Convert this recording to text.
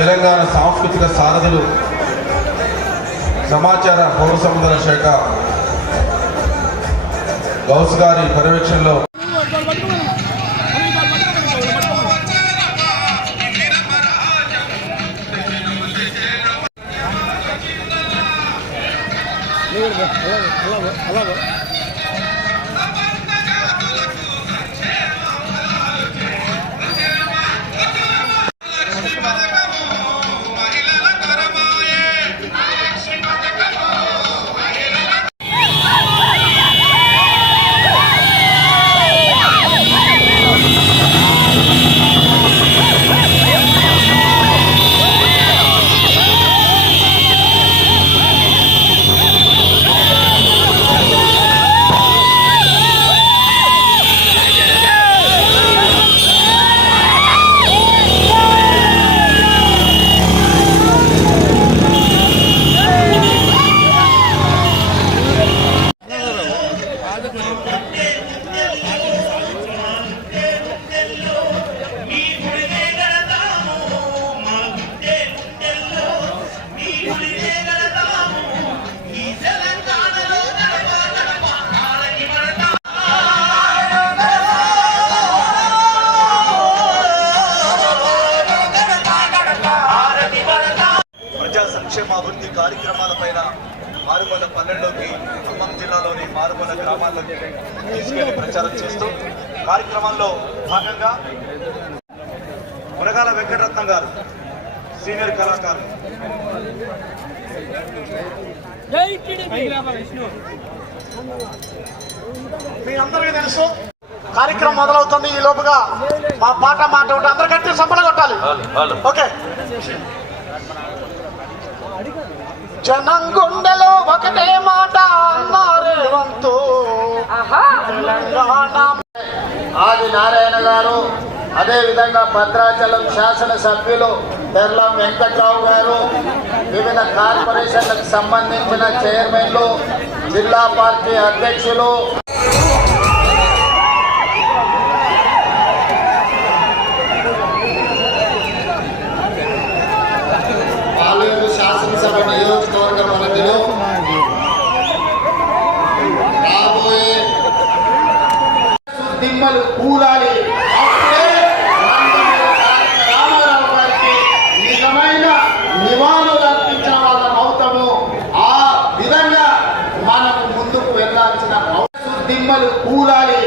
తెలంగాణ సాంస్కృతిక సారథులు సమాచార పౌర సంబంధాల శాఖ గౌస్ గారి పర్యవేక్షణలో సంక్షేమాభివృద్ధి కార్యక్రమాలపైన మారుమూల పల్లెల్లోకి ఖమ్మం జిల్లాలోని మారుమూల గ్రామాల్లోకి తీసుకెళ్లి ప్రచారం చేస్తూ కార్యక్రమంలో భాగంగా మునగాల వెంకటరత్నం గారు సీనియర్ కళాకారులు మీ అందరికీ తెలుసు కార్యక్రమం మొదలవుతుంది. ఈ లోపుగా మా పాట మాట అందరు కట్టి సంపద కొట్టాలి. ఓకే, జనం గుండెలో ఒకటే మాట అన్నారేవంతు ఆది నారాయణ గారు, అదేవిధంగా భద్రాచలం శాసనసభ్యులు తెర్లం వెంకట్రావు గారు, వివిధ కార్పొరేషన్లకు సంబంధించిన చైర్మన్లు, జిల్లా పార్టీ అధ్యక్షులు, శాసనసభ నియోజకవర్గ పరిధిలో రాబోయే దిమ్మలు కూలాలి. రామారావు గారికి నిజమైన నివాళులు అర్పించిన వాళ్ళం అవుతాము. ఆ విధంగా మనకు ముందుకు వెళ్లాల్సిన దిమ్మలు కూలాలి.